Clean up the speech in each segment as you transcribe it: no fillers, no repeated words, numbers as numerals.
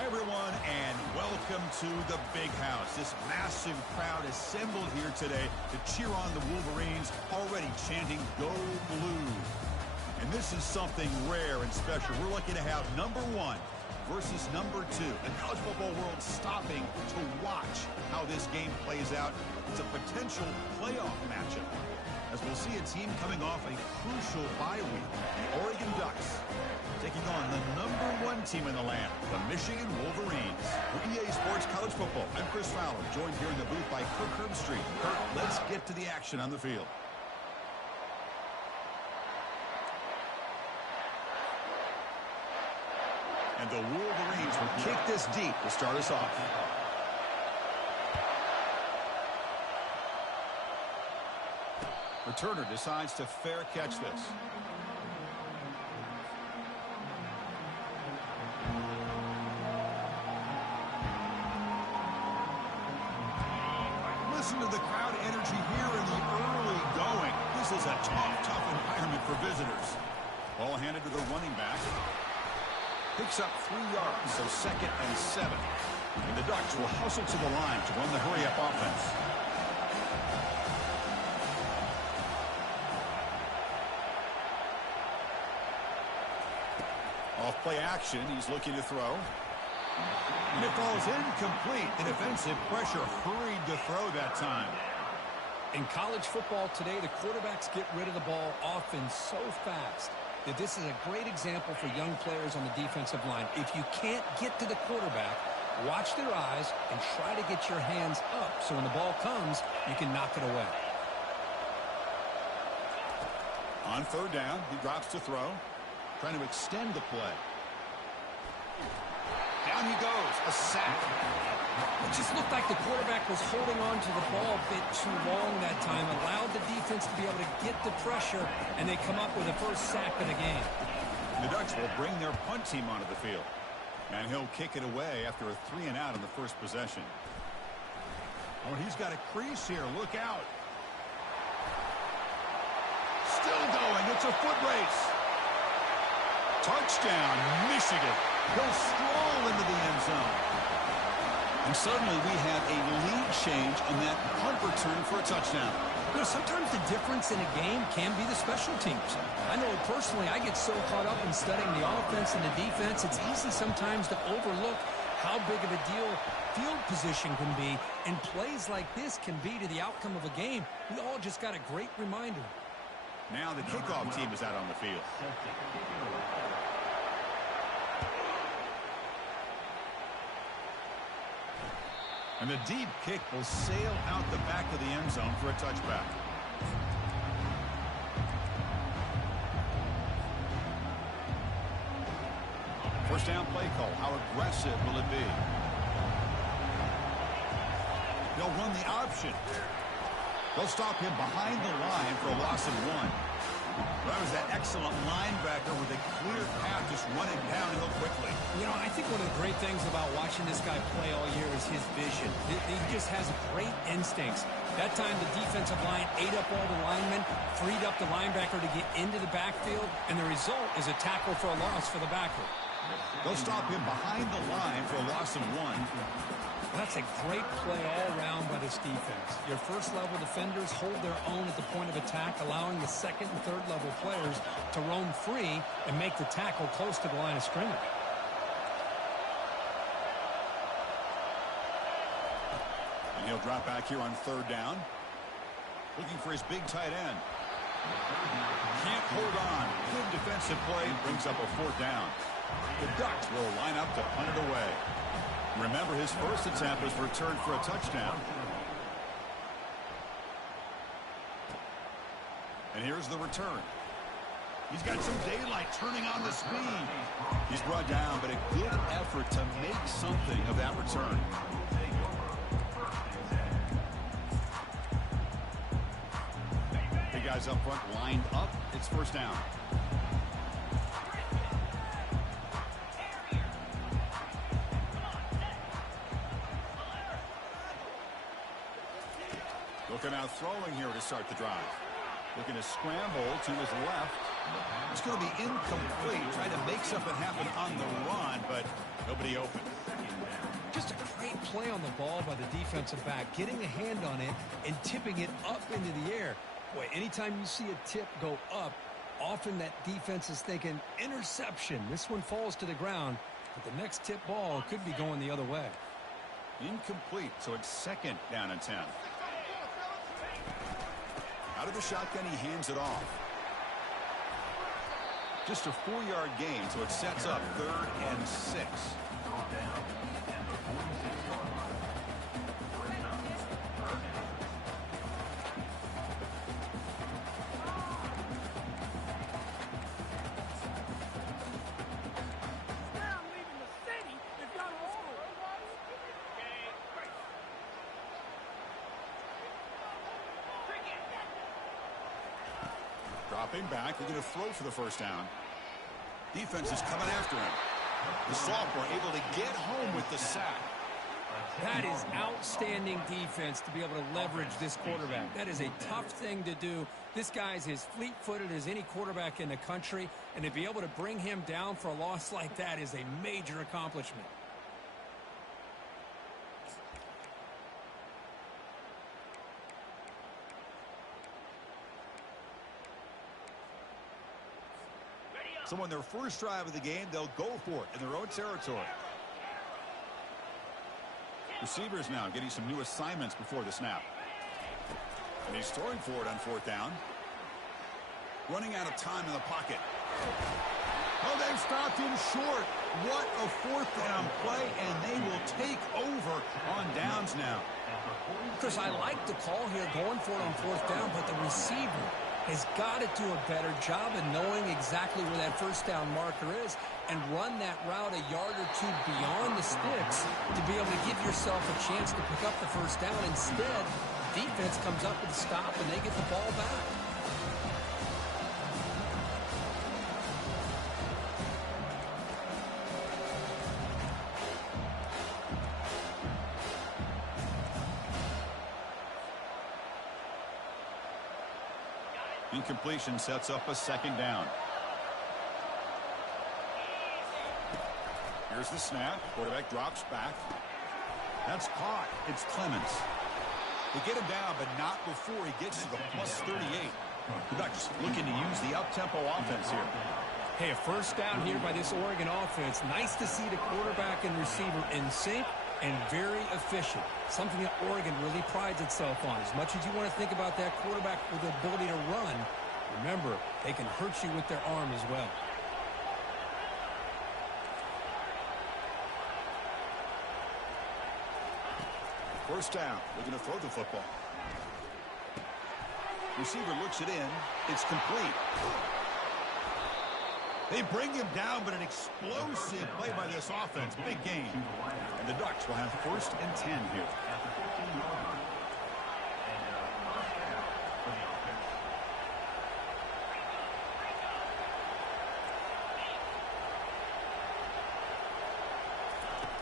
Hi, everyone, and welcome to the Big House. This massive crowd assembled here today to cheer on the Wolverines, already chanting, "Go Blue." And this is something rare and special. We're lucky to have number 1 versus number 2. The college football world stopping to watch how this game plays out. It's a potential playoff matchup, as we'll see a team coming off a crucial bye week, the Oregon Ducks, taking on the number 1 team in the land, the Michigan Wolverines. For EA Sports College Football, I'm Chris Fowler, joined here in the booth by Kirk Herbstreit. Kirk, let's get to the action on the field. And the Wolverines will kick this deep to start us off. Returner decides to fair catch this. Listen to the crowd energy here in the early going. This is a tough environment for visitors. Ball handed to the running back. Picks up 3 yards, so 2nd and 7. And the Ducks will hustle to the line to run the hurry-up offense. Off play action, he's looking to throw. And it falls incomplete. The defensive pressure hurried to throw that time. In college football today, the quarterbacks get rid of the ball often so fast that this is a great example for young players on the defensive line. If you can't get to the quarterback, watch their eyes and try to get your hands up so when the ball comes, you can knock it away. On 3rd down, he drops to throw, trying to extend the play. Down he goes, a sack. It just looked like the quarterback was holding on to the ball a bit too long that time, allowed the defense to be able to get the pressure, and they come up with the first sack of the game. The Ducks will bring their punt team onto the field, and he'll kick it away after a 3-and-out on the first possession. Oh, he's got a crease here. Look out. Still going. It's a foot race. Touchdown, Michigan. He'll stroll into the end zone. And suddenly we have a lead change on that punt return for a touchdown. You know, sometimes the difference in a game can be the special teams. I know personally, I get so caught up in studying the offense and the defense, it's easy sometimes to overlook how big of a deal field position can be, and plays like this can be to the outcome of a game. We all just got a great reminder. Now the kickoff team is out on the field. And the deep kick will sail out the back of the end zone for a touchback. First down play call. How aggressive will it be? They'll run the option. They'll stop him behind the line for a loss of 1. That was that excellent linebacker with a clear path just running downhill quickly. You know, I think one of the great things about watching this guy play all year is his vision. He just has great instincts. That time the defensive line ate up all the linemen, freed up the linebacker to get into the backfield, and the result is a tackle for a loss for the backer. They'll stop him behind the line for a loss of 1. That's a great play all around by this defense. Your first-level defenders hold their own at the point of attack, allowing the second and third-level players to roam free and make the tackle close to the line of scrimmage. And he'll drop back here on 3rd down, looking for his big tight end. Can't hold on. Good defensive play brings up a 4th down. The Ducks will line up to punt it away. Remember, his first attempt was returned for a touchdown. And here's the return. He's got some daylight turning on the speed. He's brought down, but a good effort to make something of that return. Big guys up front lined up. It's first down. Looking out throwing here to start the drive. Looking to scramble to his left. It's going to be incomplete. Trying to make something happen on the run, but nobody open. Just a great play on the ball by the defensive back, getting a hand on it and tipping it up into the air. Boy, anytime you see a tip go up, often that defense is thinking interception. This one falls to the ground, but the next tip ball could be going the other way. Incomplete, so it's second down and 10. Out of the shotgun, he hands it off. Just a 4-yard gain, so it sets up 3rd and 6. Dropping back, they're going to throw for the first down. Defense is coming after him. The sophomore able to get home with the sack. That is outstanding defense to be able to leverage this quarterback. That is a tough thing to do. This guy's as fleet-footed as any quarterback in the country, and to be able to bring him down for a loss like that is a major accomplishment. So on their first drive of the game, they'll go for it in their own territory. Receivers now getting some new assignments before the snap. And he's throwing for it on 4th down. Running out of time in the pocket. Oh, they've stopped him short. What a 4th down play, and they will take over on downs now. Chris, I like the call here going for it on 4th down, but the receiver has got to do a better job of knowing exactly where that first down marker is and run that route a yard or two beyond the sticks to be able to give yourself a chance to pick up the first down. Instead, defense comes up with a stop and they get the ball back. Incompletion sets up a 2nd down. Here's the snap. Quarterback drops back. That's caught. It's Clements. They get him down, but not before he gets to the plus 38. The Ducks looking to use the up-tempo offense here. Hey, a first down here by this Oregon offense. Nice to see the quarterback and receiver in sync and very efficient. Something that Oregon really prides itself on. As much as you want to think about that quarterback with the ability to run, remember, they can hurt you with their arm as well. First down. They're going to throw the football. Receiver looks it in. It's complete. They bring him down, but an explosive play by this offense. Big gain. And the Ducks will have 1st and 10 here.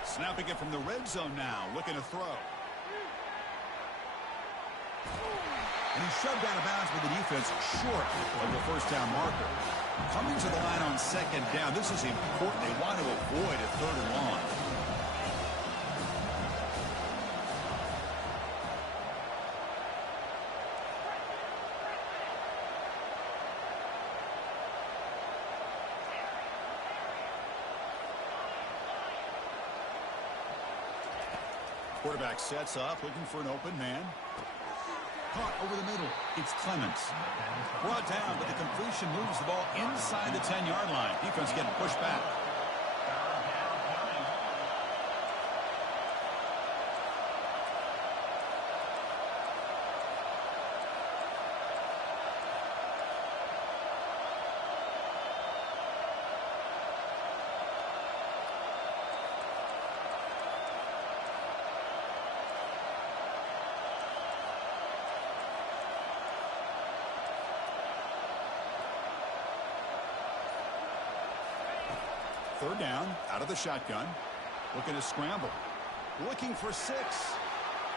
Snapping it from the red zone now. Looking to throw. And he's shoved out of bounds by the defense short of the first down marker. Coming to the line on 2nd down. This is important. They want to avoid a 3rd and long. Quarterback sets up, looking for an open man. Caught over the middle. It's Clements. Brought down, but the completion moves the ball inside the 10-yard line. Defense getting pushed back. Third down, out of the shotgun. Looking to scramble. Looking for 6.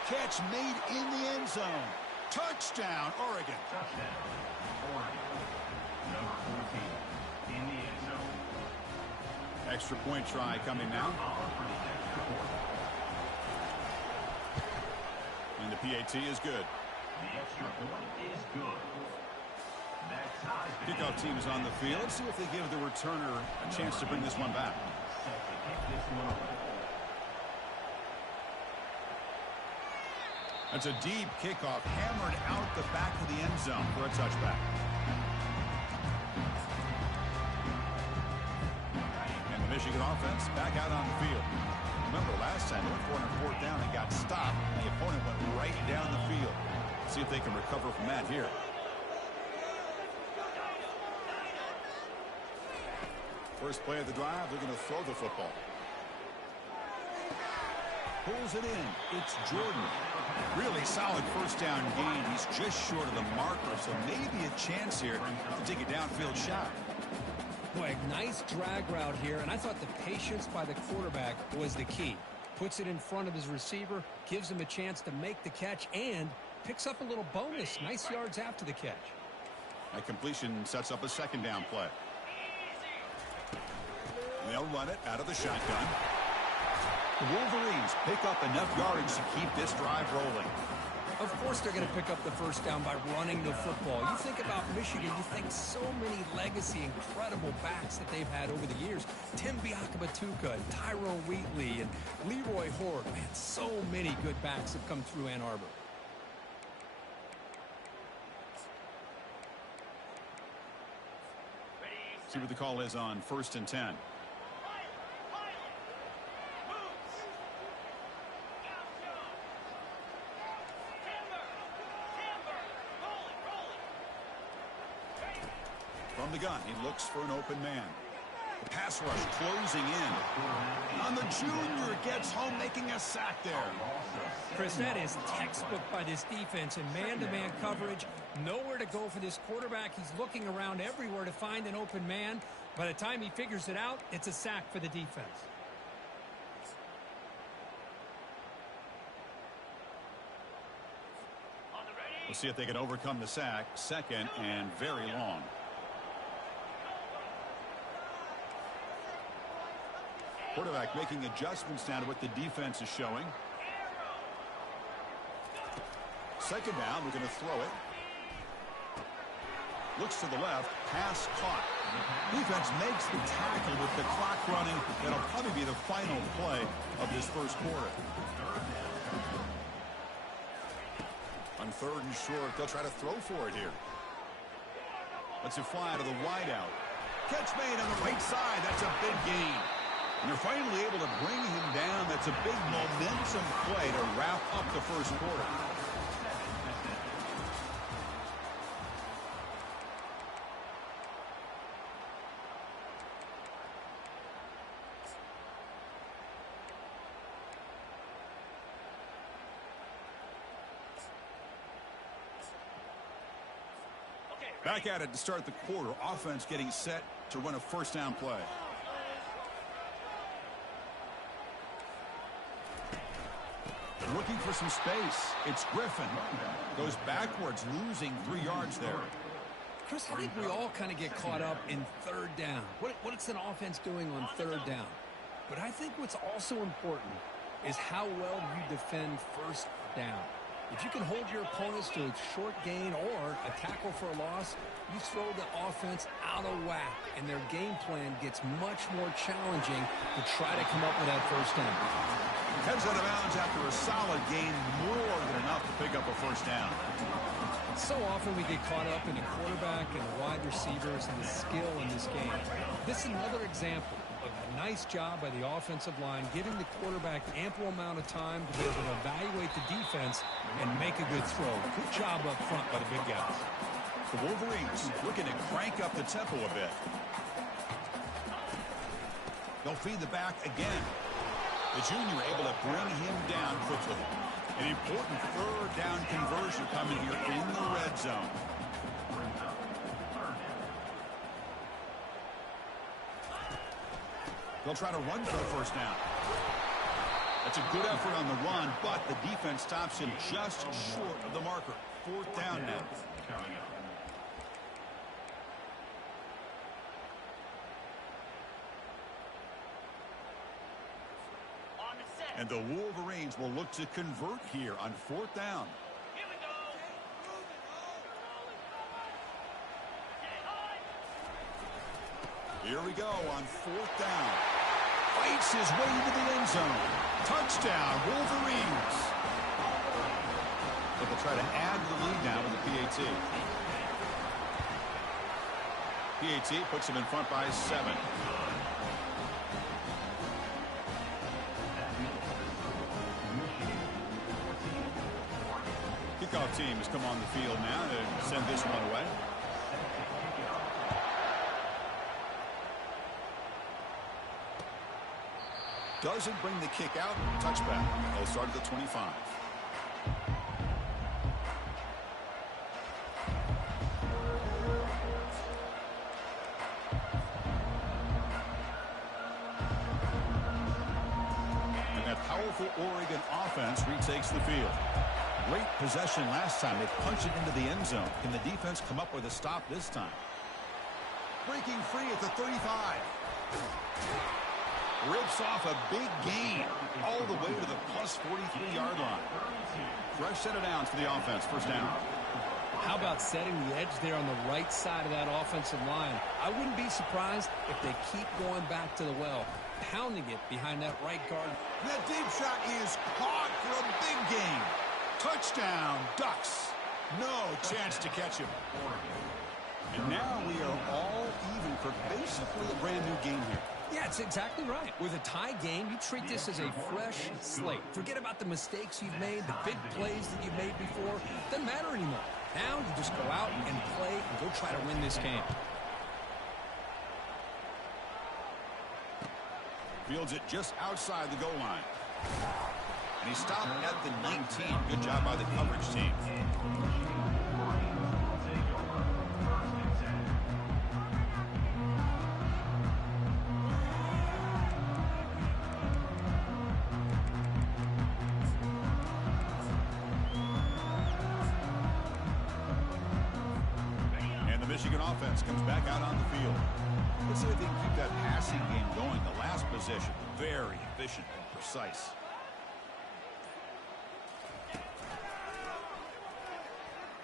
Catch made in the end zone. Touchdown, Oregon. Touchdown, Oregon. Number 14. Extra point try coming now. And the PAT is good. The extra point is good. Kickoff team is on the field. See if they give the returner a chance to bring this one back. That's a deep kickoff, hammered out the back of the end zone for a touchback. And the Michigan offense back out on the field. Remember last time they went for it on fourth down and got stopped. The opponent went right down the field. See if they can recover from that here. First play of the drive, they're going to throw the football. Pulls it in. It's Jordan. Really solid first down gain. He's just short of the marker, so maybe a chance here to take a downfield shot. Boy, nice drag route here, and I thought the patience by the quarterback was the key. Puts it in front of his receiver, gives him a chance to make the catch, and picks up a little bonus. Nice yards after the catch. That completion sets up a second down play. They'll run it out of the shotgun. The Wolverines pick up enough yardage to keep this drive rolling. Of course they're going to pick up the first down by running the football. You think about Michigan, you think so many legacy, incredible backs that they've had over the years. Tim Biakabatuka, Tyrone Wheatley, and Leroy Horde. Man, so many good backs have come through Ann Arbor. See what the call is on 1st and 10. From the gun, he looks for an open man. The pass rush closing in. On the junior, gets home, making a sack there. Chris, that is textbook by this defense in man-to-man coverage. Nowhere to go for this quarterback. He's looking around everywhere to find an open man. By the time he figures it out, it's a sack for the defense. We'll see if they can overcome the sack. Second and very long. Quarterback making adjustments now to what the defense is showing. Second down, we're going to throw it. Looks to the left, pass caught. Defense makes the tackle with the clock running. That'll probably be the final play of this first quarter. On third and short, they'll try to throw for it here. Let's it fly to the wideout. Catch made on the right side. That's a big gain. And they're finally able to bring him down. That's a big momentum play to wrap up the first quarter. Back at it to start the quarter. Offense getting set to run a first down play. Looking for some space. It's Griffin. Goes backwards, losing 3 yards there. Chris, I think we all kind of get caught up in third down. What's an offense doing on third down? But I think what's also important is how well you defend first down. If you can hold your opponents to a short gain or a tackle for a loss, you throw the offense out of whack, and their game plan gets much more challenging to try to come up with that first down. Heads out of bounds after a solid gain, more than enough to pick up a first down. So often we get caught up in the quarterback and the wide receivers and the skill in this game. This is another example of a nice job by the offensive line, giving the quarterback ample amount of time to be able to evaluate the defense and make a good throw. Good job up front by the big guys. The Wolverines looking to crank up the tempo a bit. They'll feed the back again. The junior able to bring him down quickly. An important third down conversion coming here in the red zone. They'll try to run for the first down. That's a good effort on the run, but the defense stops him just short of the marker. Fourth down now. And the Wolverines will look to convert here on 4th down. Here we go on 4th down. Fights his way into the end zone. Touchdown, Wolverines. But they'll try to add to the lead now with the PAT. PAT puts him in front by 7. Kickoff team has come on the field now to send this one away. Doesn't bring the kick out. Touchback. They'll start at the 25. And that powerful Oregon offense retakes the field. Great possession last time. They punched it into the end zone. Can the defense come up with a stop this time? Breaking free at the 35. Rips off a big gain all the way to the plus 43-yard line. Fresh set of downs for the offense. First down. How about setting the edge there on the right side of that offensive line? I wouldn't be surprised if they keep going back to the well, pounding it behind that right guard. That deep shot is caught for a big gain. Touchdown, Ducks. No chance to catch him. And now we are all even for basically a brand new game here. Yeah, it's exactly right. With a tie game, you treat this as a fresh slate. Forget about the mistakes you've made, the big plays that you've made before. Doesn't matter anymore. Now you just go out and play and go try to win this game. Fields it just outside the goal line. And he stopped at the 19. Good job by the coverage team. Michigan offense comes back out on the field. Let's see if they can keep that passing game going. The last possession, very efficient and precise.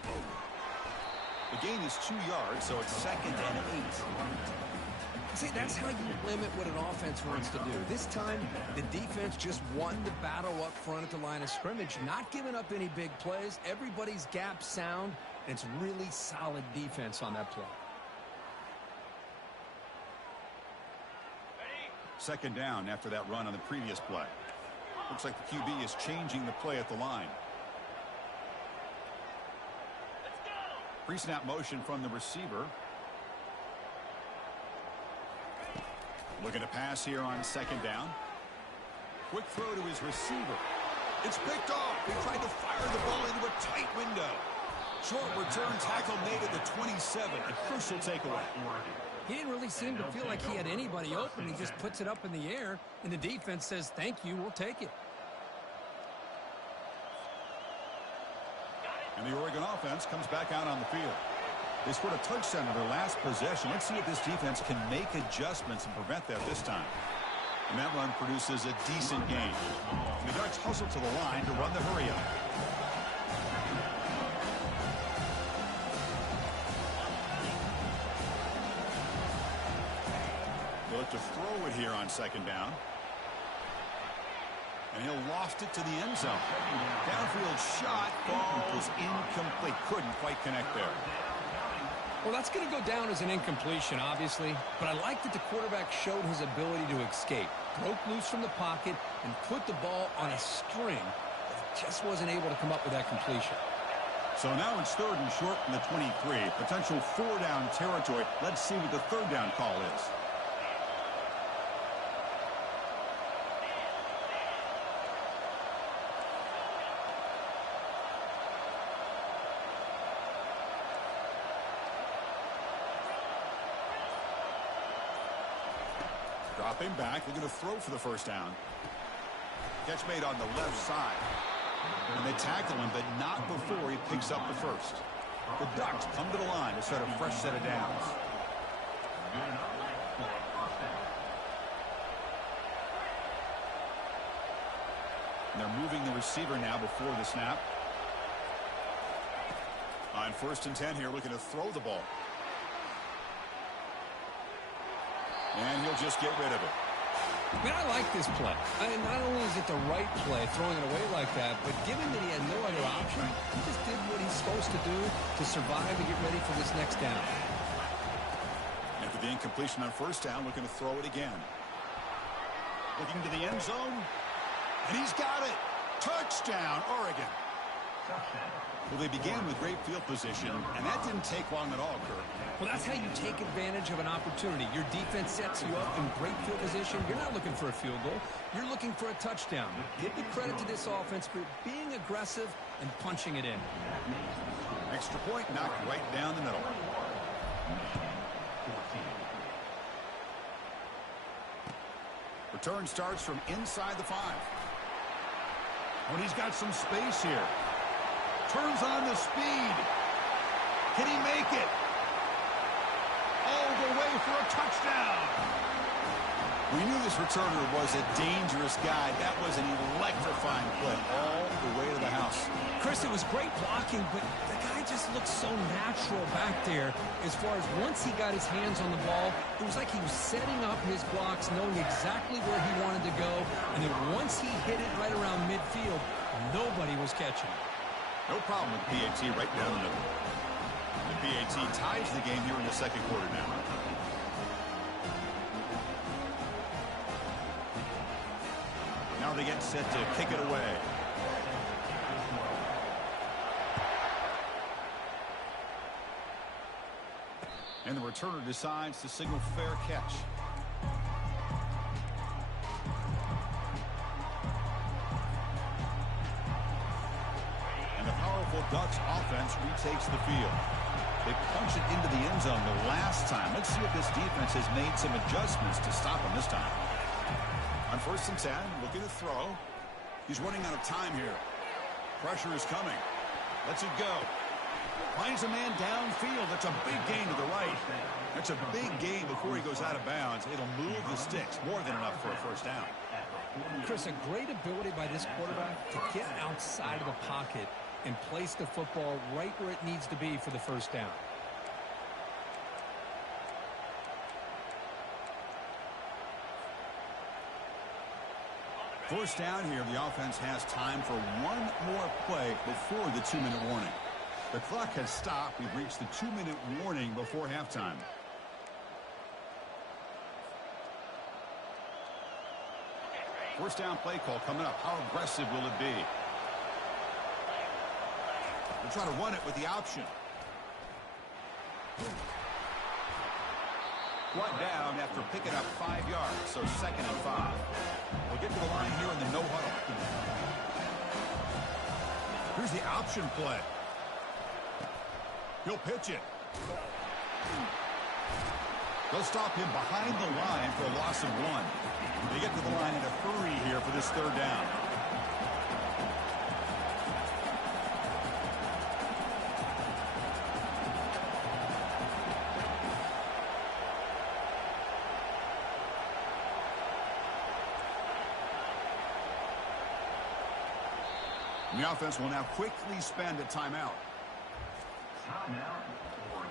The gain is 2 yards, so it's 2nd and 8. See, that's how you limit what an offense wants to do. This time, the defense just won the battle up front at the line of scrimmage, not giving up any big plays. Everybody's gap sound. It's really solid defense on that play. 2nd down after that run on the previous play. Looks like the QB is changing the play at the line. Pre-snap motion from the receiver. Looking to pass here on 2nd down. Quick throw to his receiver. It's picked off. He tried to fire the ball into a tight window. Short return tackle made at the 27. A crucial takeaway. He didn't really seem to feel like he had anybody open. He just puts it up in the air, and the defense says, thank you, we'll take it. And the Oregon offense comes back out on the field. They scored a touchdown in their last possession. Let's see if this defense can make adjustments and prevent that this time. And that run produces a decent gain. And the Ducks hustle to the line to run the hurry-up. They look to throw it here on 2nd down. And he'll loft it to the end zone. Downfield shot. Ball was incomplete. Couldn't quite connect there. Well, that's going to go down as an incompletion, obviously. But I like that the quarterback showed his ability to escape. Broke loose from the pocket and put the ball on a string. But he just wasn't able to come up with that completion. So now it's 3rd and short from the 23. Potential 4-down territory. Let's see what the 3rd down call is. Dropping back, looking to throw for the 1st down. Catch made on the left side. And they tackle him, but not before he picks up the 1st. The Ducks come to the line to start a fresh set of downs. And they're moving the receiver now before the snap. On 1st and 10 here, looking to throw the ball. And he'll just get rid of it. I mean, I like this play. Not only is it the right play, throwing it away like that, but given that he had no other option, he just did what he's supposed to do to survive and get ready for this next down. After the incompletion on 1st down, looking to throw it again. Looking to the end zone. And he's got it. Touchdown, Oregon. Well, they began with great field position, and that didn't take long at all, Kirk. Well, that's how you take advantage of an opportunity. Your defense sets you up in great field position. You're not looking for a field goal. You're looking for a touchdown. Give the credit to this offense for being aggressive and punching it in. Extra point knocked right down the middle. Return starts from inside the 5. When he's got some space here. Turns on the speed. Can he make it? All the way for a touchdown. We knew this returner was a dangerous guy. That was an electrifying play all the way to the house. Chris, it was great blocking, but the guy just looked so natural back there as far as once he got his hands on the ball, it was like he was setting up his blocks, knowing exactly where he wanted to go, and then once he hit it right around midfield, nobody was catching it. No problem with PAT right down the middle. The PAT ties the game here in the 2nd quarter now. Now they get set to kick it away. And the returner decides to signal fair catch. Ducks offense retakes the field. They punch it into the end zone the last time. Let's see if this defense has made some adjustments to stop him this time. On 1st and 10, looking to throw. He's running out of time here. Pressure is coming. Lets it go. Finds a man downfield. That's a big gain to the right. That's a big gain before he goes out of bounds. It'll move the sticks. More than enough for a 1st down. Chris, a great ability by this quarterback to get outside of the pocket and place the football right where it needs to be for the 1st down. First down here, the offense has time for one more play before the 2-minute warning. The clock has stopped. We've reached the 2-minute warning before halftime. First down play call coming up. How aggressive will it be? They'll try to run it with the option. Brought down after picking up 5 yards, so 2nd and 5. We'll get to the line here in the no huddle. Here's the option play. He'll pitch it. They'll stop him behind the line for a loss of 1. They get to the line in a hurry here for this 3rd down. And the offense will now quickly spend a timeout. Timeout, Oregon.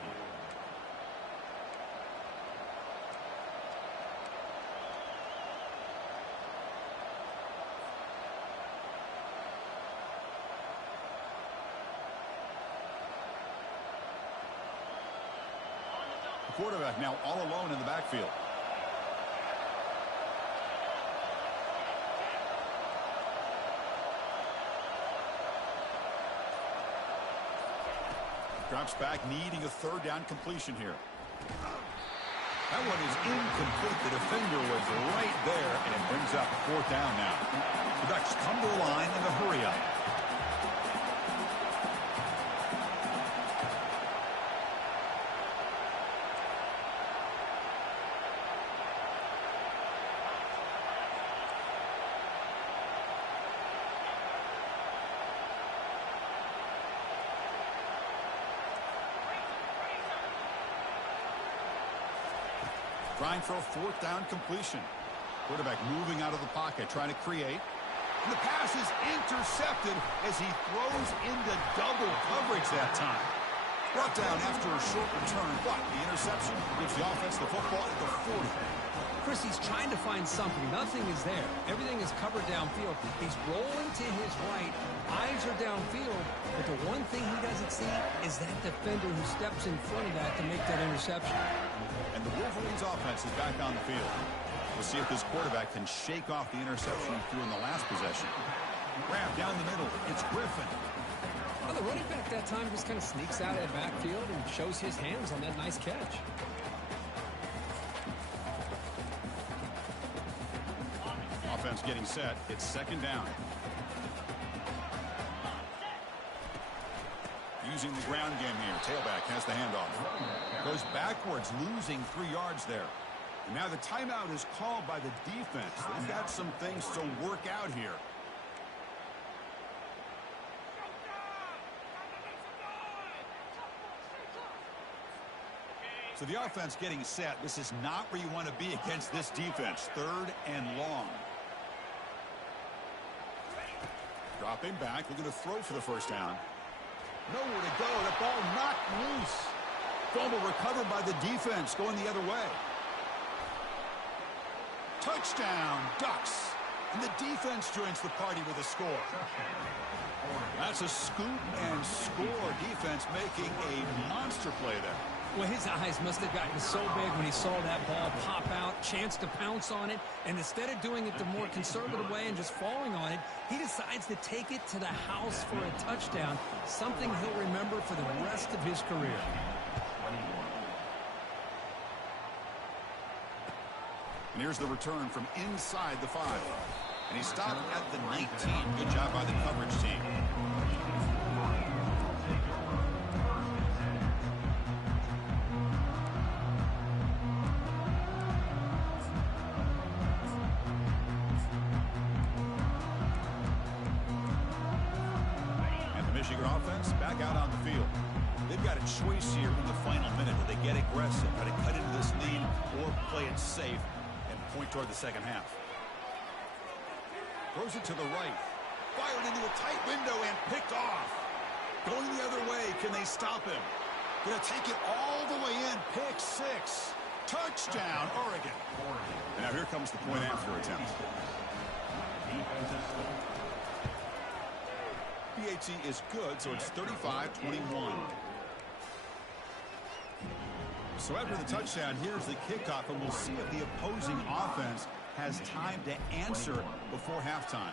The quarterback now all alone in the backfield. Drops back, needing a 3rd down completion here. That one is incomplete. The defender was right there, and it brings up 4th down now. The Ducks come to the line in a hurry up. Trying for a 4th down completion. Quarterback moving out of the pocket, trying to create. And the pass is intercepted as he throws into double coverage that time. Brought down after a short return, but the interception gives the offense the football at the 40. Chris, he's trying to find something. Nothing is there. Everything is covered downfield. He's rolling to his right. Eyes are downfield. But the one thing he doesn't see is that defender who steps in front of that to make that interception. And the Wolverines offense is back on the field. We'll see if this quarterback can shake off the interception he threw in the last possession. Grab down the middle. It's Griffin. Well, the running back that time just kind of sneaks out of the backfield and shows his hands on that nice catch. Offense getting set. It's second down. Using the ground game here. Tailback has the handoff. Goes backwards, losing 3 yards there. And now the timeout is called by the defense. They've got some things to work out here. So the offense getting set. This is not where you want to be against this defense. 3rd and long. Dropping back. Looking to throw for the first down. Nowhere to go. The ball knocked loose. Fumble recovered by the defense. Going the other way. Touchdown, Ducks. And the defense joins the party with a score. That's a scoop and score. Defense making a monster play there. Well, his eyes must have gotten so big when he saw that ball pop out, chance to pounce on it, and instead of doing it the more conservative way and just falling on it, he decides to take it to the house for a touchdown, something he'll remember for the rest of his career. And here's the return from inside the 5. And he stopped at the 19. Good job by the coverage team. And the Michigan offense back out on the field. They've got a choice here in the final minute. Do they get aggressive, try to cut into this lead, or play it safe and point toward the second half? Throws it to the right. Fired into a tight window and picked off. Going the other way. Can they stop him? Going to take it all the way in. Pick 6. Touchdown, Oregon. And now here comes the point after attempt. PAT is good, so it's 35-21. So after the touchdown, here's the kickoff, and we'll see if the opposing offense has time to answer before halftime.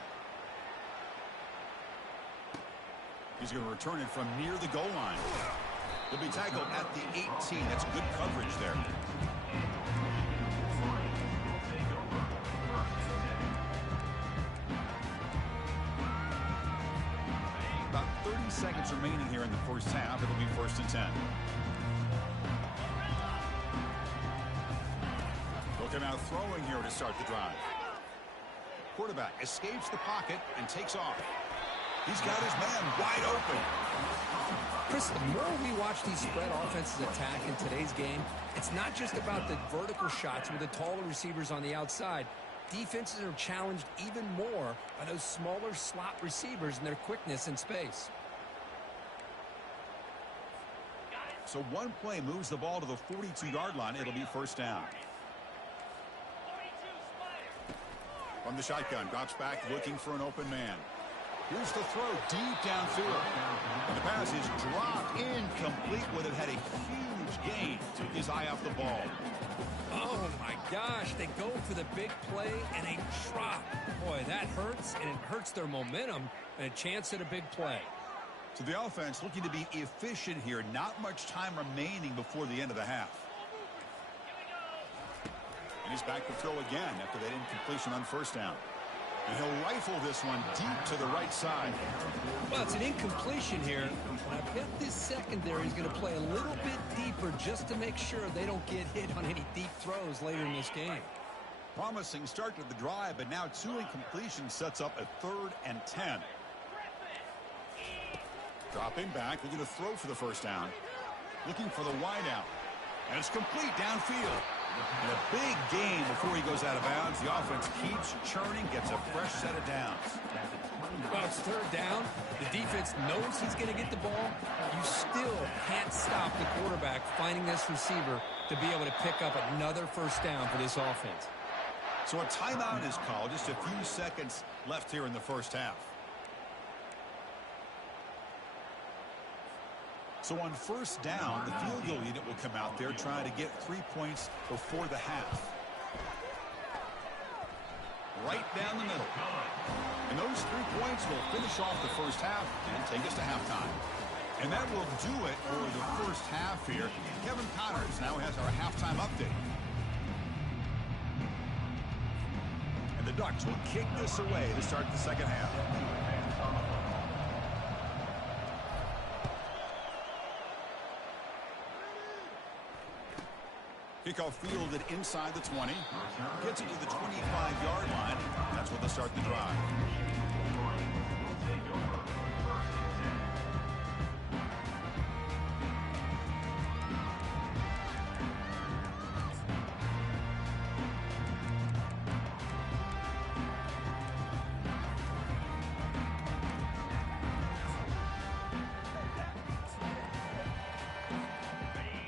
He's going to return it from near the goal line. He'll be tackled at the 18. That's good coverage there. About 30 seconds remaining here in the first half. It'll be 1st and 10. Looking out throwing here to start the drive. Quarterback escapes the pocket and takes off. He's got his man wide open. Chris, the more we watch these spread offenses attack in today's game, it's not just about the vertical shots with the taller receivers on the outside. Defenses are challenged even more by those smaller slot receivers and their quickness in space. So one play moves the ball to the 42-yard line. It'll be 1st down. From the shotgun, drops back looking for an open man. Here's the throw deep downfield. And the pass is dropped incomplete. Would have had a huge gain. Took his eye off the ball. Oh, my gosh. They go for the big play and they drop. Boy, that hurts, and it hurts their momentum and a chance at a big play. So the offense looking to be efficient here. Not much time remaining before the end of the half. And he's back to throw again after that incompletion on 1st down. And he'll rifle this one deep to the right side. Well, it's an incompletion here. I bet this secondary is going to play a little bit deeper just to make sure they don't get hit on any deep throws later in this game. Promising start to the drive, but now 2 incompletions sets up a 3rd and 10. Dropping back, looking to throw for the 1st down. Looking for the wideout. And it's complete downfield. And a big gain before he goes out of bounds. The offense keeps churning, gets a fresh set of downs. Well, it's third down. The defense knows he's going to get the ball. You still can't stop the quarterback finding this receiver to be able to pick up another first down for this offense. So a timeout is called. Just a few seconds left here in the first half. So on first down, the field goal unit will come out there trying to get 3 points before the half. Right down the middle. And those 3 points will finish off the first half and take us to halftime. And that will do it for the first half here. Kevin Connors now has our halftime update. And the Ducks will kick this away to start the second half. Kickoff fielded inside the 20. Gets it to the 25-yard line. That's where they'll start the drive.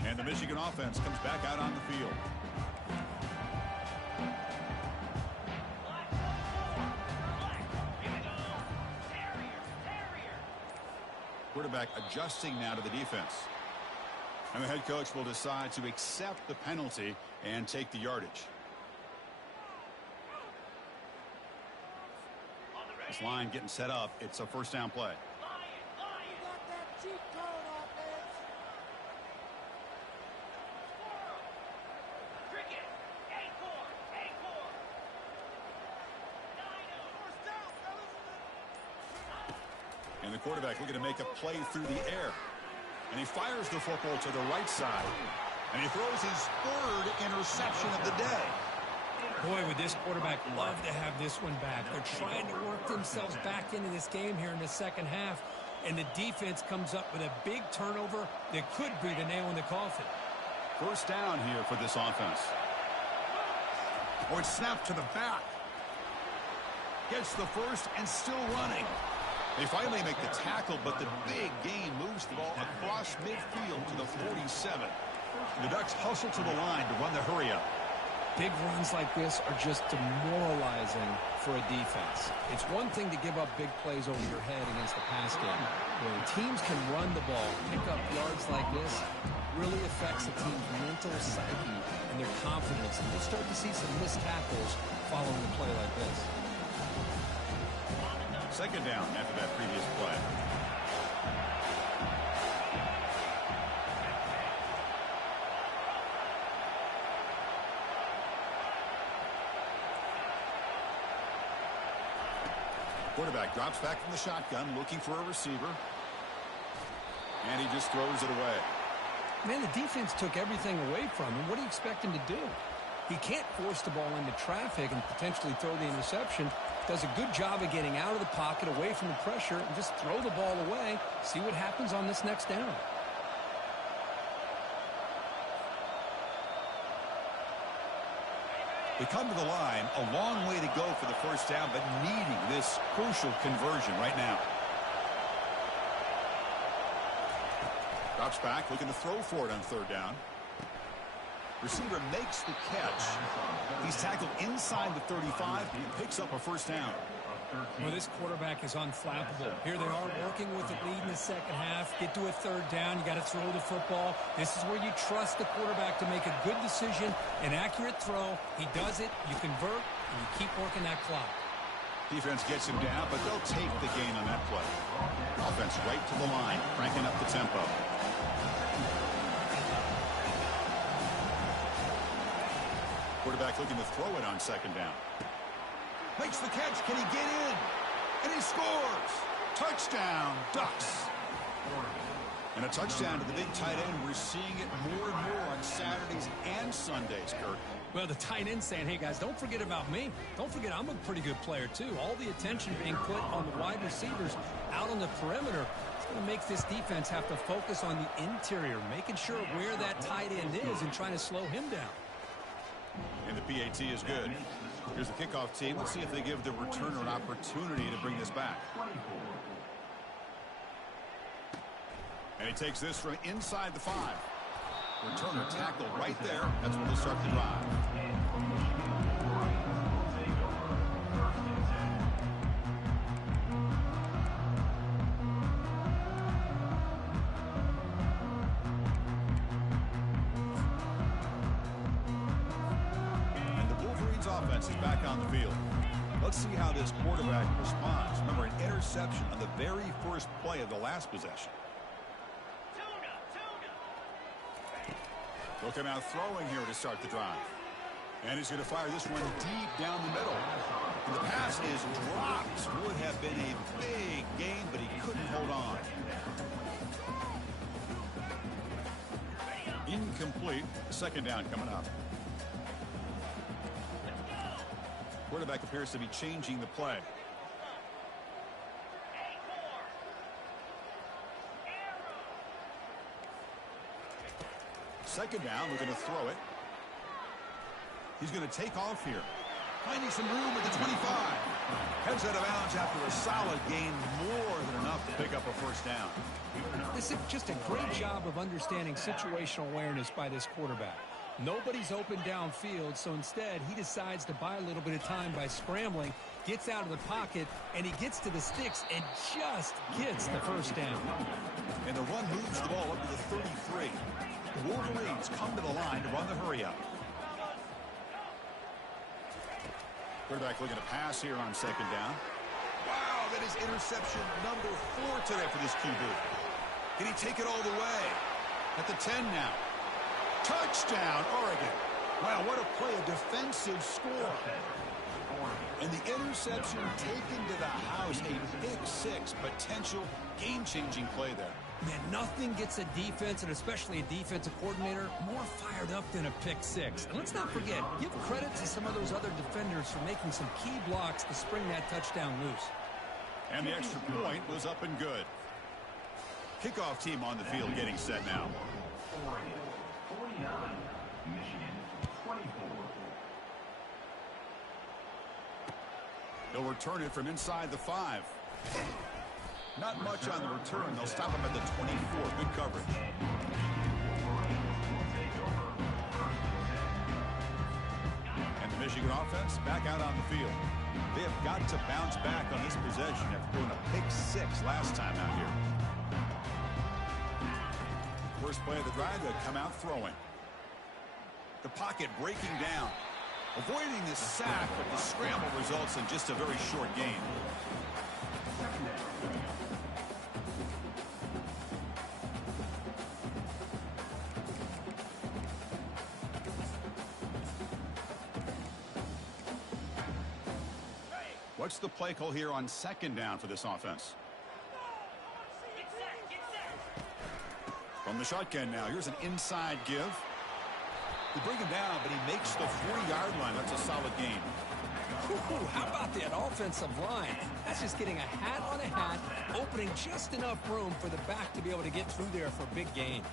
And the Michigan offense comes back out on the field. Quarterback adjusting now to the defense. And the head coach will decide to accept the penalty and take the yardage. This line getting set up. It's a first down play. And the quarterback looking to make a play through the air. And he fires the football to the right side. And he throws his third interception of the day. Boy, would this quarterback love to have this one back. They're trying to work themselves back into this game here in the second half. And the defense comes up with a big turnover that could be the nail in the coffin. First down here for this offense. Oh, it's snapped to the back. Gets the first and still running. They finally make the tackle, but the big gain moves the ball across midfield to the 47. The Ducks hustle to the line to run the hurry-up. Big runs like this are just demoralizing for a defense. It's one thing to give up big plays over your head against the pass game. When teams can run the ball, pick up yards like this, really affects the team's mental psyche and their confidence. And you'll start to see some missed tackles following a play like this. Second down after that previous play. Quarterback drops back from the shotgun, looking for a receiver. And he just throws it away. Man, the defense took everything away from him. What do you expect him to do? He can't force the ball into traffic and potentially throw the interception. Does a good job of getting out of the pocket, away from the pressure, and just throw the ball away. See what happens on this next down. They come to the line, a long way to go for the first down, but needing this crucial conversion right now. Drops back, looking to throw for it on third down. Receiver makes the catch. He's tackled inside the 35 and picks up a first down. Well, this quarterback is unflappable. Here they are working with the lead in the second half. Get to a third down. You got to throw the football. This is where you trust the quarterback to make a good decision, an accurate throw. He does it. You convert, and you keep working that clock. Defense gets him down, but they'll take the gain on that play. Offense right to the line, cranking up the tempo. Quarterback looking to throw it on second down. Makes the catch. Can he get in? And he scores. Touchdown, Ducks. And a touchdown to the big tight end. We're seeing it more and more on Saturdays and Sundays, Kurt. Well, the tight end saying, hey, guys, don't forget about me. Don't forget I'm a pretty good player, too. All the attention being put on the wide receivers out on the perimeter. It's going to make this defense have to focus on the interior, making sure where that tight end is and trying to slow him down. And the PAT is good. Here's the kickoff team. Let's see if they give the returner an opportunity to bring this back. And he takes this from inside the 5. Returner tackle right there. That's where they'll start the drive. And the Wolverines offense is back on the field. Let's see how this quarterback responds. Remember, an interception on the very first play of the last possession. Looking out throwing here to start the drive. And he's going to fire this one deep down the middle. And the pass is dropped. Would have been a big gain, but he couldn't hold on. Incomplete. Second down coming up. Quarterback appears to be changing the play. Second down, we're going to throw it. He's going to take off here. Finding some room at the 25. Heads out of bounds after a solid gain, more than enough to pick up a first down. This is just a great job of understanding situational awareness by this quarterback. Nobody's open downfield, so instead he decides to buy a little bit of time by scrambling, gets out of the pocket, and he gets to the sticks and just gets the first down. And the run moves the ball up to the 33. The Wolverines come to the line to run the hurry-up. Quarterback looking to pass here on second down. Wow, that is interception number 4 today for this QB. Can he take it all the way? At the 10 now. Touchdown, Oregon. Wow, what a play, a defensive score. And the interception taken to the house, a pick 6, potential game-changing play there. Man, nothing gets a defense, and especially a defensive coordinator, more fired up than a pick 6. And let's not forget, give credit to some of those other defenders for making some key blocks to spring that touchdown loose. And the extra point was up and good. Kickoff team on the field getting set now. 49, Michigan 24. They'll return it from inside the 5. Not much on the return. They'll stop him at the 24. Good coverage. And the Michigan offense back out on the field. They have got to bounce back on this possession after throwing a pick 6 last time out here. First play of the drive, they'll come out throwing. The pocket breaking down. Avoiding the sack, but the scramble results in just a very short gain. What's the play call here on second down for this offense? From the shotgun now, here's an inside give. They bring him down, but he makes the 40-yard line. That's a solid gain. Ooh, how about that offensive line? That's just getting a hat on a hat, opening just enough room for the back to be able to get through there for a big gain.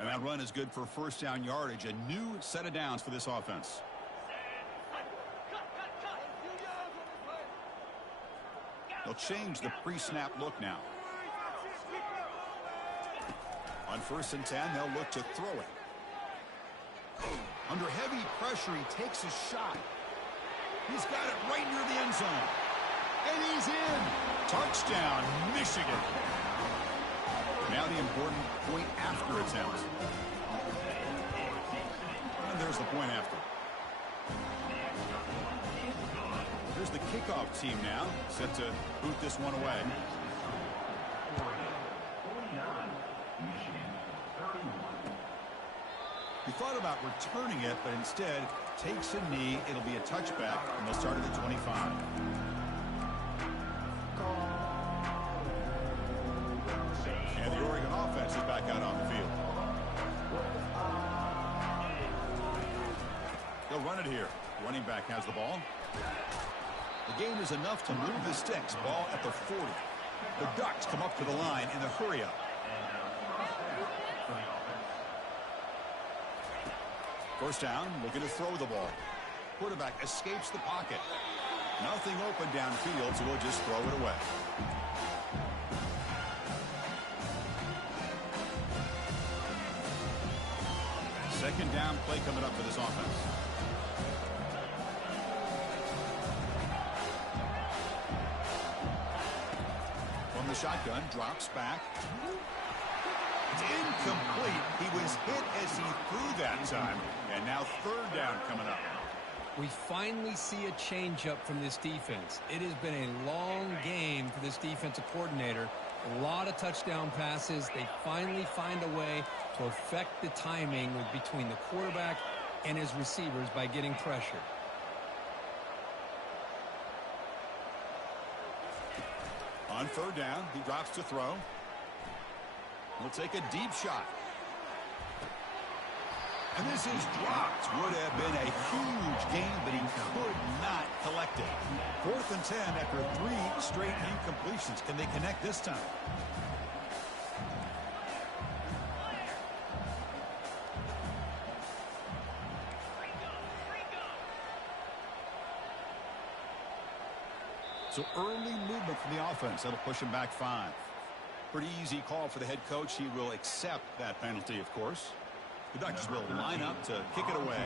And that run is good for first down yardage. A new set of downs for this offense. They'll change the pre-snap look now. On 1st and 10, they'll look to throw it. Under heavy pressure, he takes a shot. He's got it right near the end zone. And he's in. Touchdown, Michigan. Now the important point after attempt. And there's the point after. Here's the kickoff team now, set to boot this one away. He thought about returning it, but instead takes a knee. It'll be a touchback, and they'll start at the 25. And the Oregon offense is back out on the field. They'll run it here. Running back has the ball. The gain is enough to move the sticks. Ball at the 40. The Ducks come up to the line in the hurry-up. First down, looking to throw the ball. Quarterback escapes the pocket. Nothing open downfield, so we'll just throw it away. Second down play coming up for this offense. From the shotgun, drops back. It's incomplete. He was hit as he threw that time. And now third down coming up. We finally see a change-up from this defense. It has been a long game for this defensive coordinator. A lot of touchdown passes. They finally find a way to affect the timing between the quarterback and his receivers by getting pressure. On third down, he drops to throw. He'll take a deep shot. And this is dropped. Would have been a huge gain, but he could not collect it. 4th and 10 after 3 straight incompletions. Can they connect this time? So early movement from the offense. That'll push him back 5. Pretty easy call for the head coach. He will accept that penalty, of course. The Ducks will line up to kick it away.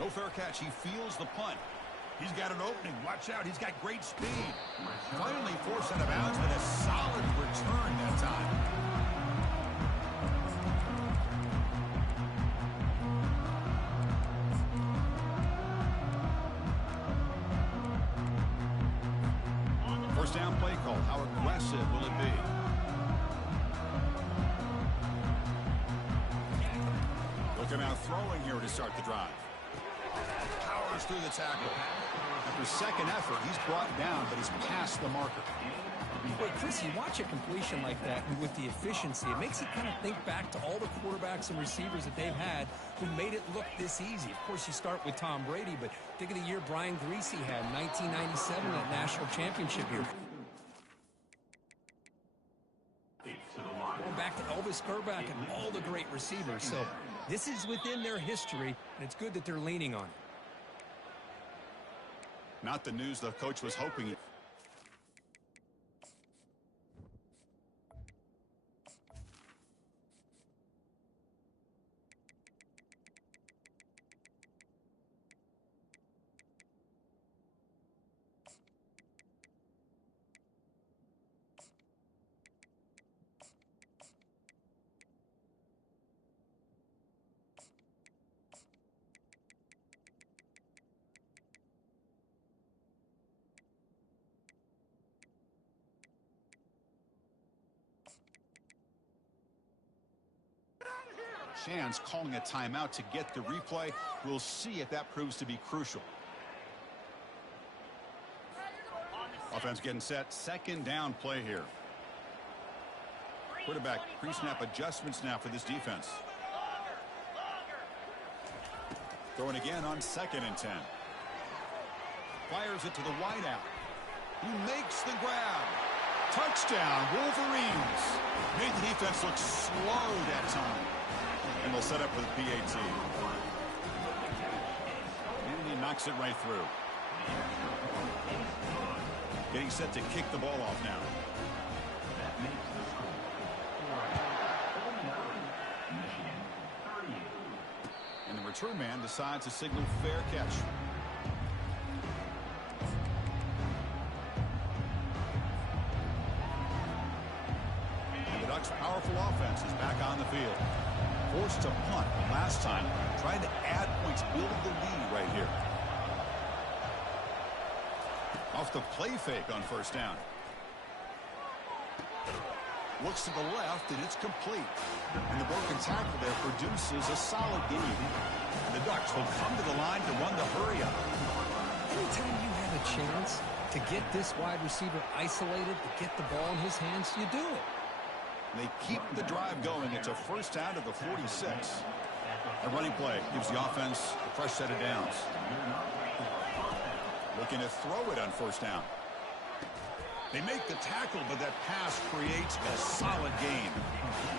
No fair catch. He feels the punt. He's got an opening. Watch out. He's got great speed. Finally forced out of bounds, but a solid return that time. First down play call. How aggressive will it be? Look him out throwing here to start the drive. Powers through the tackle. After second effort, he's brought down, but he's past the marker. Wait, Chris, you watch a completion like that, and with the efficiency, it makes you kind of think back to all the quarterbacks and receivers that they've had who made it look this easy. Of course, you start with Tom Brady, but think of the year Brian Griese had, 1997, that national championship year. Going back to Elvis Grbac and all the great receivers. So this is within their history, and it's good that they're leaning on it. Not the news the coach was hoping. Shan's calling a timeout to get the replay. We'll see if that proves to be crucial. Offense getting set. Second down play here. Quarterback pre-snap adjustments now for this defense. Throwing again on 2nd and 10. Fires it to the wideout. He makes the grab. Touchdown, Wolverines. Made the defense look slow that time. And they'll set up with PAT. And he knocks it right through. Getting set to kick the ball off now. And the return man decides to signal fair catch. And the Ducks' powerful offense is back on the field. Forced to punt last time, trying to add points, build the lead right here. Off the play fake on first down. Looks to the left, and it's complete. And the broken tackle there produces a solid gain. And the Ducks will come to the line to run the hurry up. Anytime you have a chance to get this wide receiver isolated, to get the ball in his hands, you do it. They keep the drive going. It's a first down to the 46. A running play gives the offense a fresh set of downs. Looking to throw it on first down. They make the tackle, but that pass creates a solid gain.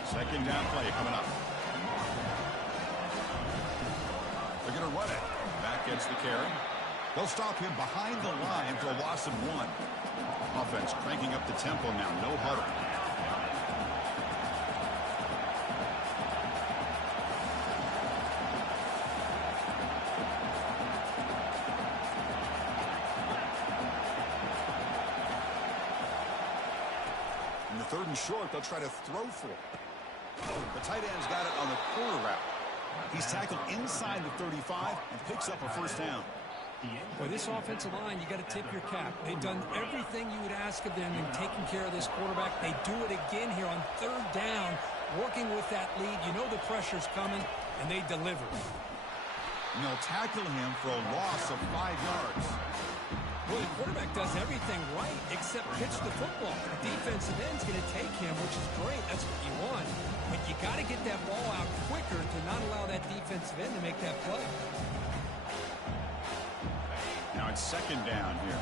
Second down play coming up. They're going to run it. Back gets the carry. They'll stop him behind the line for a loss of 1. Offense cranking up the tempo now. No huddle. In the 3rd and short, they'll try to throw for it. The tight end's got it on the corner route. He's tackled inside the 35 and picks up a first down. Well, this offensive line, you got to tip your cap. They've done everything you would ask of them in taking care of this quarterback. They do it again here on 3rd down, working with that lead. You know the pressure's coming, and they deliver. And they'll tackle him for a loss of 5 yards. Well, the quarterback does everything right except pitch the football. The defensive end's going to take him, which is great. That's what you want. But you got to get that ball out quicker to not allow that defensive end to make that play. Now it's 2nd down here.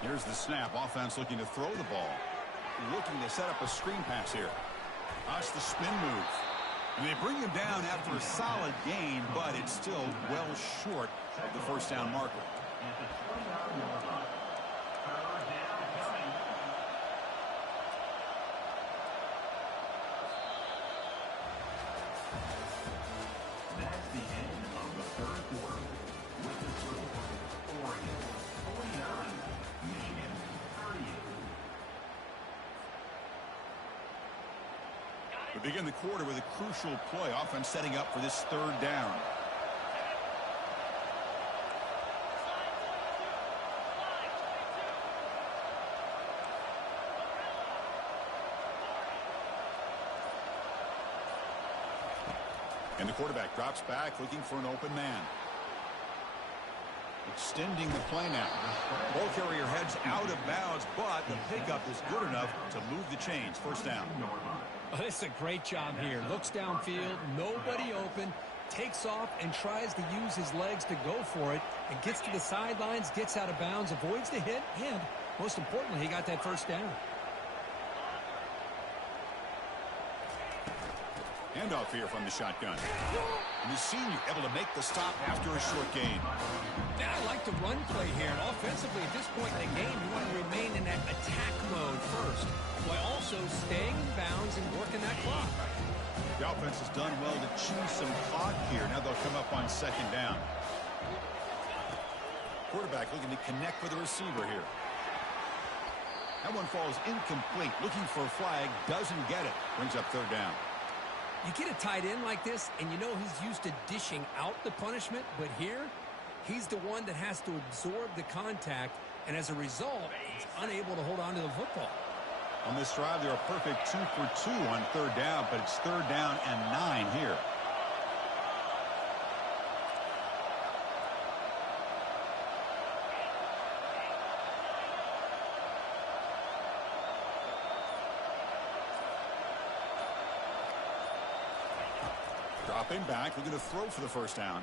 Here's the snap. Offense looking to throw the ball. Looking to set up a screen pass here. That's the spin move. And they bring him down after a solid gain, but it's still well short of the first down marker. That's the end of the 3rd quarter. With the score, Oregon 49, Michigan 38. We begin the quarter with a crucial play. Offense setting up for this 3rd down. And the quarterback drops back looking for an open man. Extending the play now. Ball carrier heads out of bounds, but the pickup is good enough to move the chains. First down. Oh, this is a great job here. Looks downfield, nobody open, takes off and tries to use his legs to go for it, and gets to the sidelines, gets out of bounds, avoids the hit, and most importantly, he got that first down. Handoff here from the shotgun. And the senior able to make the stop after a short gain. Yeah, I like the run play here. And offensively, at this point in the game, you want to remain in that attack mode first, while also staying in bounds and working that clock. The offense has done well to chew some clock here. Now they'll come up on 2nd down. Quarterback looking to connect with the receiver here. That one falls incomplete. Looking for a flag, doesn't get it. Brings up 3rd down. You get a tight end like this, and you know he's used to dishing out the punishment, but here, he's the one that has to absorb the contact, and as a result, he's unable to hold on to the football. On this drive, they're a perfect 2 for 2 on 3rd down, but it's 3rd down and 9 here. Dropping back, looking to throw for the first down.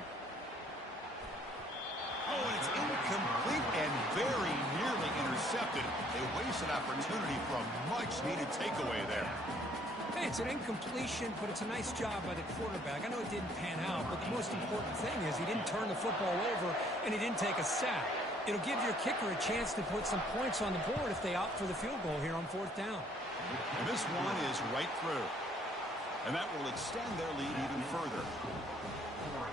Oh, and it's incomplete and very nearly intercepted. They waste an opportunity for a much-needed takeaway there. Hey, it's an incompletion, but it's a nice job by the quarterback. I know it didn't pan out, but the most important thing is he didn't turn the football over, and he didn't take a sack. It'll give your kicker a chance to put some points on the board if they opt for the field goal here on 4th down. And this one is right through. And that will extend their lead even further.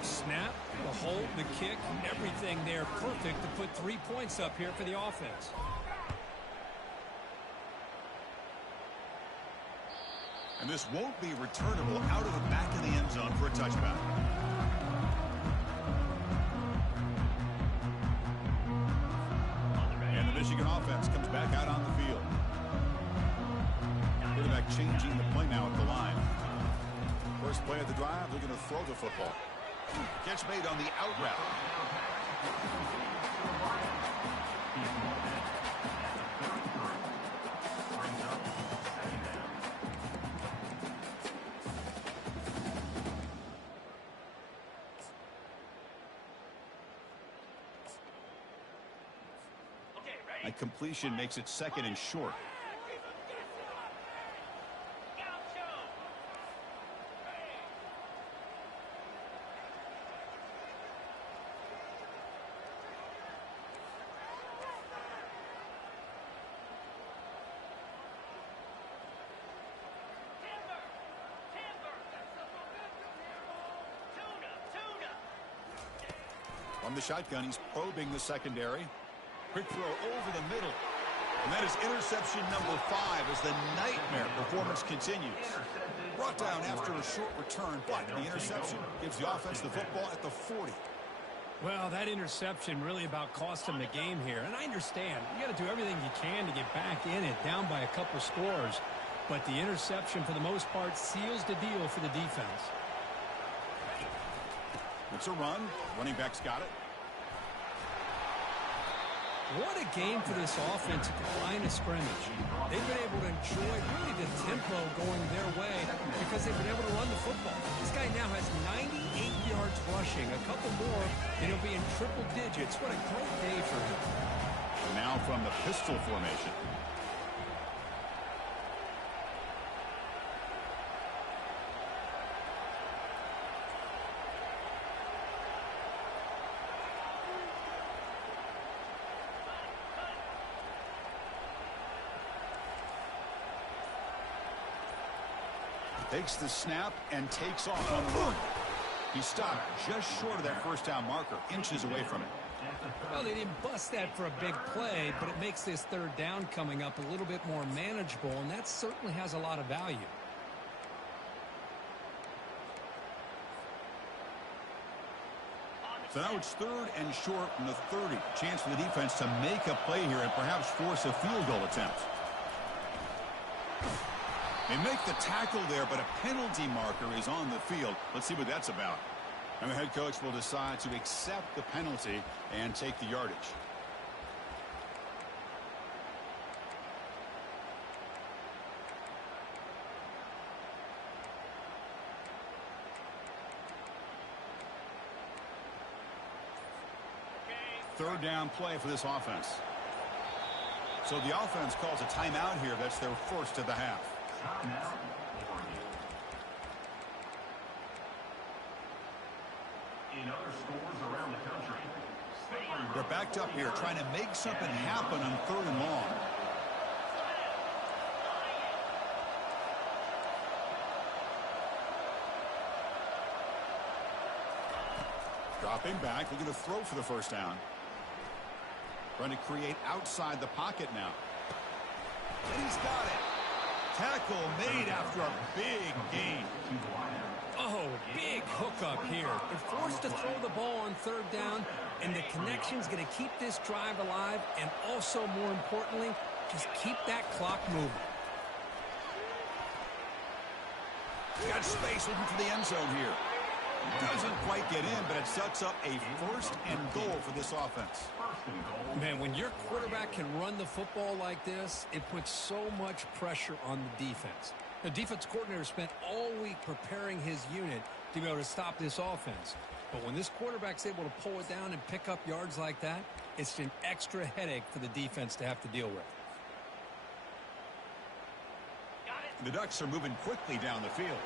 Snap, the hold, the kick, everything there perfect to put 3 points up here for the offense. And this won't be returnable out of the back of the end zone for a touchback. And the Michigan offense comes back out on the field. Quarterback changing the play now at the line. First play of the drive, looking to throw the football. Catch made on the out route. A completion makes it 2nd and short. From the shotgun, he's probing the secondary. Quick throw over the middle. And that is interception number 5 as the nightmare performance continues. Brought down after a short return, but the interception gives the offense the football at the 40. Well, that interception really about cost him the game here. And I understand. You got to do everything you can to get back in it, down by a couple scores. But the interception, for the most part, seals the deal for the defense. It's a run. Running back's got it. What a game for this offense at the line of scrimmage. They've been able to enjoy really the tempo going their way because they've been able to run the football. This guy now has 98 yards rushing. A couple more, and he'll be in triple digits. What a great day for him. Now from the pistol formation. Takes the snap and takes off on the run. He stopped just short of that first down marker, inches away from it. Well, they didn't bust that for a big play, but it makes this 3rd down coming up a little bit more manageable, and that certainly has a lot of value. So now it's 3rd and short from the 30. Chance for the defense to make a play here and perhaps force a field goal attempt. They make the tackle there, but a penalty marker is on the field. Let's see what that's about. And the head coach will decide to accept the penalty and take the yardage. Third down play for this offense. So the offense calls a timeout here. That's their first of the half. In other stores around the country, they're backed up here trying to make something happen on 3rd and long. Dropping back, looking to throw for the first down. Trying to create outside the pocket now. And he's got it. Tackle made after a big gain. Oh, big hookup here. They're forced to throw the ball on 3rd down, and the connection's going to keep this drive alive, and also, more importantly, just keep that clock moving. Got space looking for the end zone here. Doesn't quite get in, but it sets up a 1st and goal for this offense. Man, when your quarterback can run the football like this, it puts so much pressure on the defense. The defense coordinator spent all week preparing his unit to be able to stop this offense. But when this quarterback's able to pull it down and pick up yards like that, it's an extra headache for the defense to have to deal with. The Ducks are moving quickly down the field.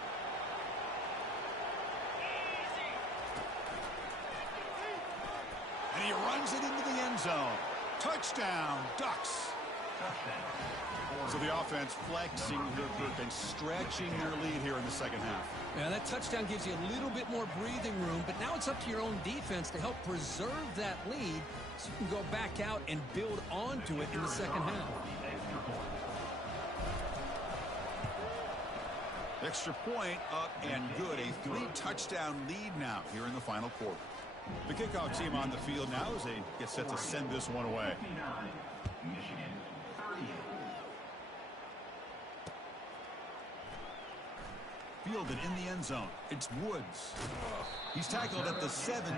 And he runs it into the end zone. Touchdown, Ducks. So the offense flexing their group and stretching their lead here in the second half. Yeah, that touchdown gives you a little bit more breathing room, but now it's up to your own defense to help preserve that lead so you can go back out and build onto it in the second half. Extra point up and good. A 3-touchdown lead now here in the final quarter. The kickoff team on the field now as they get set to send this one away. Michigan 38. Fielded in the end zone. It's Woods. He's tackled at the 17,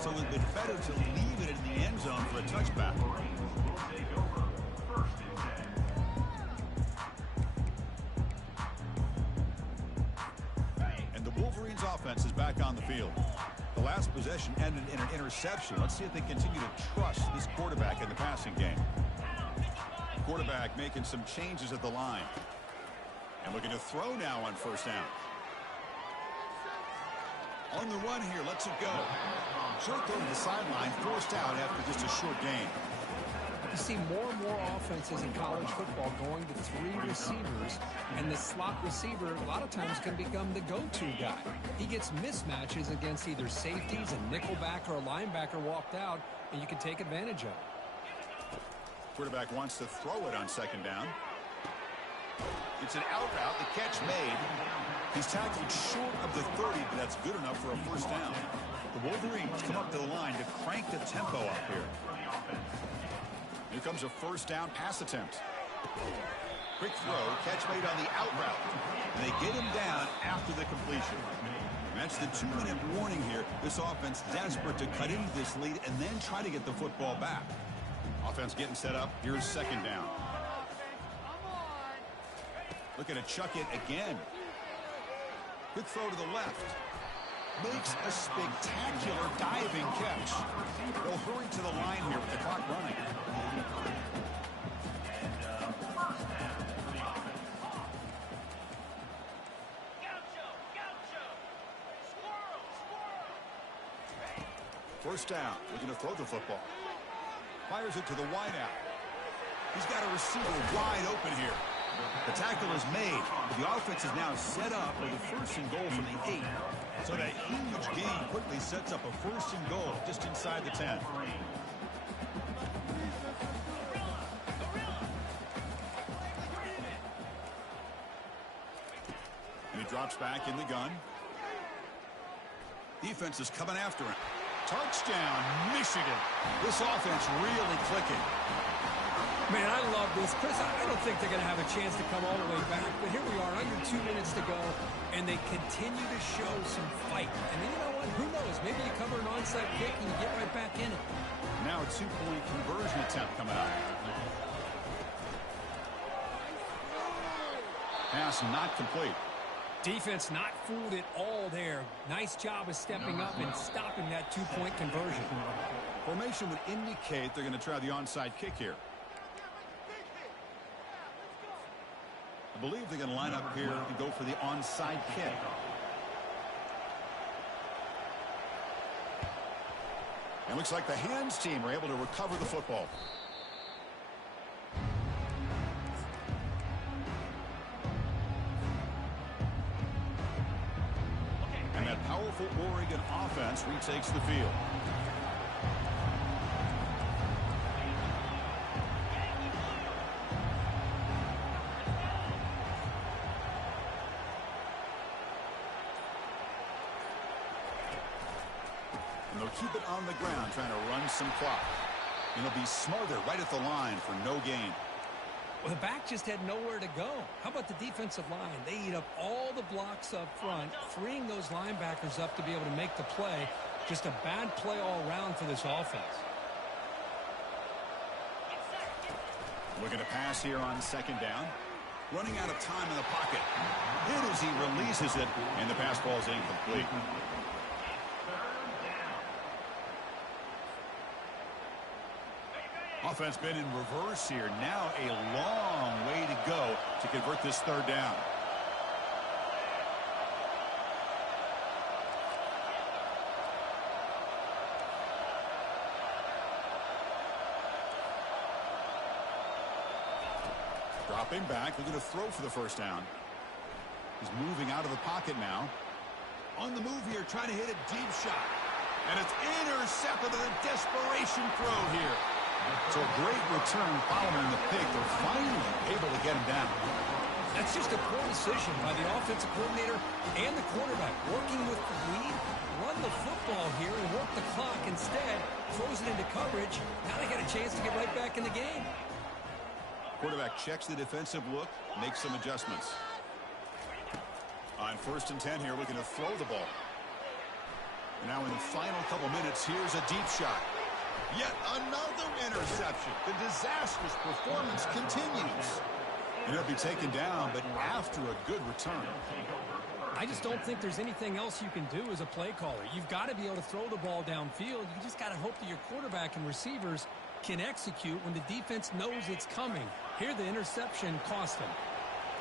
so it would be better to leave it in the end zone for a touchback. And the Wolverines offense is back on the field. The last possession ended in an interception. Let's see if they continue to trust this quarterback in the passing game. Quarterback making some changes at the line. And looking to throw now on first down. On the run here, lets it go. Short throw to the sideline, forced out after just a short gain. You see more and more offenses in college football going to 3 receivers, and the slot receiver a lot of times can become the go-to guy. He gets mismatches against either safeties, a nickelback, or a linebacker walked out, and you can take advantage of it. Quarterback wants to throw it on second down. It's an out route, the catch made. He's tackled short of the 30, but that's good enough for a first down. The Wolverines come up to the line to crank the tempo up here. Here comes a first down pass attempt. Quick throw, catch made on the out route. And they get him down after the completion. And that's the 2-minute warning here. This offense desperate to cut into this lead and then try to get the football back. Offense getting set up. Here's second down. Looking to chuck it again. Quick throw to the left. Makes a spectacular diving catch. They'll hurry to the line here with the clock running. First down. Looking to throw the football. Fires it to the wideout. He's got a receiver wide open here. The tackle is made. The offense is now set up with a first and goal from the 8. So that huge gain quickly sets up a first and goal just inside the 10. And he drops back in the gun. Defense is coming after him. Touchdown, Michigan. This offense really clicking. Man, I love this. Chris, I don't think they're going to have a chance to come all the way back, but here we are, under 2 minutes to go, and they continue to show some fight. And then you know what? Who knows? Maybe you cover an onside kick and you get right back in it. Now a 2-point conversion attempt coming up. Pass not complete. Defense not fooled at all there. Nice job of stepping up and stopping that 2-point conversion. Formation would indicate they're going to try the onside kick here. I believe they're going to line up here and go for the onside kick. It looks like the hands team are able to recover the football. And that powerful Oregon offense retakes the field. And they'll keep it on the ground, trying to run some clock. And it'll be Smarter right at the line for no gain. Well, the back just had nowhere to go. How about the defensive line? They eat up all the blocks up front, freeing those linebackers up to be able to make the play. Just a bad play all around for this offense. Looking to pass here on second down. Running out of time in the pocket. Hit as he releases it, and the pass ball is incomplete. Offense been in reverse here. Now a long way to go to convert this third down. Dropping back, looking to throw for the first down. He's moving out of the pocket now. On the move here, trying to hit a deep shot. And it's intercepted in a desperation throw here. So a great return following the pick. They're finally able to get him down. That's just a poor decision by the offensive coordinator and the quarterback. Working with the lead, run the football here and work the clock. Instead, throws it into coverage. Now they got a chance to get right back in the game. Quarterback checks the defensive look, makes some adjustments. On first and 10 here, looking to throw the ball. And now in the final couple minutes, here's a deep shot. Yet another interception. The disastrous performance continues. And he'll be taken down, but after a good return. I just don't think there's anything else you can do as a play caller. You've got to be able to throw the ball downfield. You just got to hope that your quarterback and receivers can execute when the defense knows it's coming. Here, the interception cost him.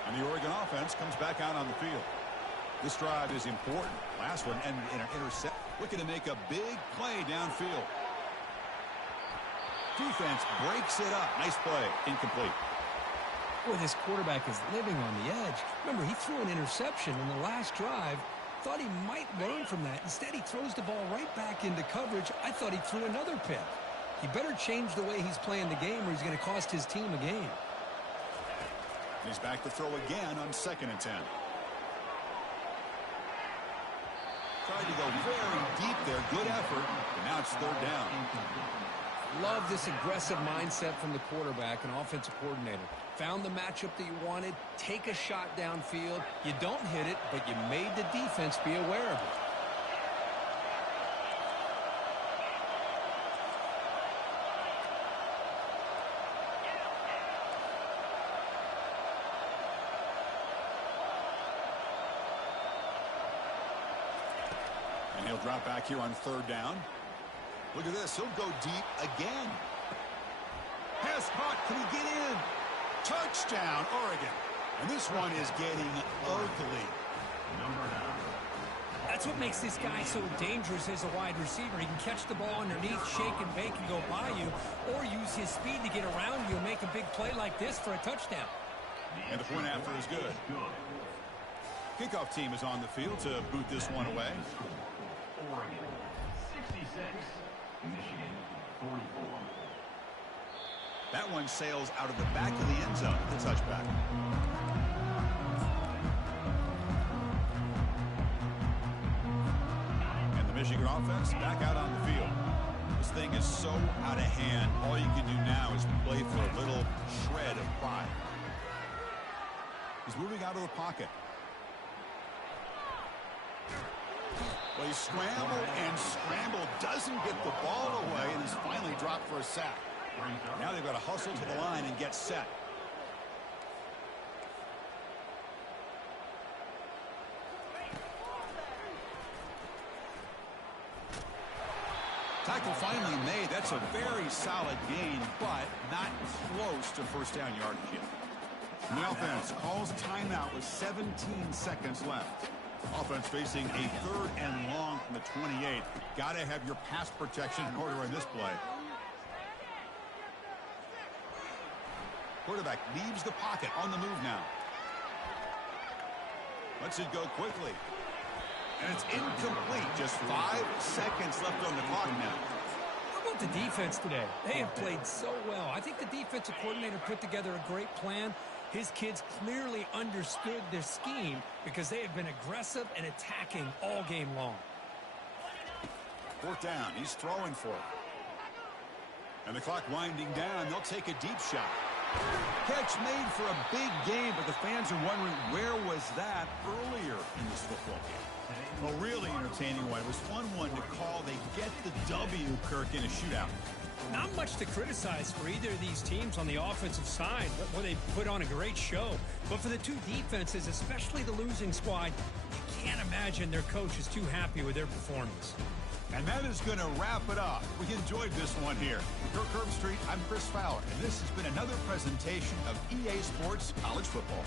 And the Oregon offense comes back out on the field. This drive is important. Last one ended in an intercept. Looking to make a big play downfield. Defense breaks it up. Nice play. Incomplete. Boy, this quarterback is living on the edge. Remember, he threw an interception in the last drive. Thought he might learn from that. Instead, he throws the ball right back into coverage. I thought he threw another pick. He better change the way he's playing the game or he's going to cost his team a game. He's back to throw again on 2nd and 10. Tried to go very deep there. Good effort. And now it's 3rd down. Love this aggressive mindset from the quarterback and offensive coordinator. Found the matchup that you wanted. Take a shot downfield. You don't hit it, but you made the defense be aware of it. And he'll drop back here on 3rd down. Look at this. He'll go deep again. Pass caught. Can he get in? Touchdown, Oregon. And this one is getting ugly. That's what makes this guy so dangerous as a wide receiver. He can catch the ball underneath, shake and bake and go by you, or use his speed to get around you and make a big play like this for a touchdown. And the point after is good. Kickoff team is on the field to boot this one away. Oregon 66, Michigan 44. That one sails out of the back of the end zone. The touchback. And the Michigan offense back out on the field. This thing is so out of hand. All you can do now is play for a little shred of pride. He's moving out of the pocket. Well, he scrambled and scrambled. Doesn't get the ball away and is finally dropped for a sack. Now they've got to hustle to the line and get set. Tackle finally made. That's a very solid gain, but not close to 1st down yardage yet. And the offense calls timeout with 17 seconds left. Offense facing a 3rd and long from the 28. Got to have your pass protection in order in this play. Quarterback leaves the pocket on the move now. Lets it go quickly. And it's incomplete. Just 5 seconds left on the clock now. How about the defense today? They have played so well. I think the defensive coordinator put together a great plan. His kids clearly understood their scheme because they have been aggressive and attacking all game long. 4th down. He's throwing for it. And the clock winding down. They'll take a deep shot. Catch made for a big game, but the fans are wondering where was that earlier in this football game. A really entertaining one. It was fun one to call. They get the W, Kirk, in a shootout. Not much to criticize for either of these teams on the offensive side, where they put on a great show. But for the two defenses, especially the losing squad, you can't imagine their coach is too happy with their performance. And that is going to wrap it up. We enjoyed this one here. For Kirk Herbstreit, I'm Chris Fowler, and this has been another presentation of EA Sports College Football.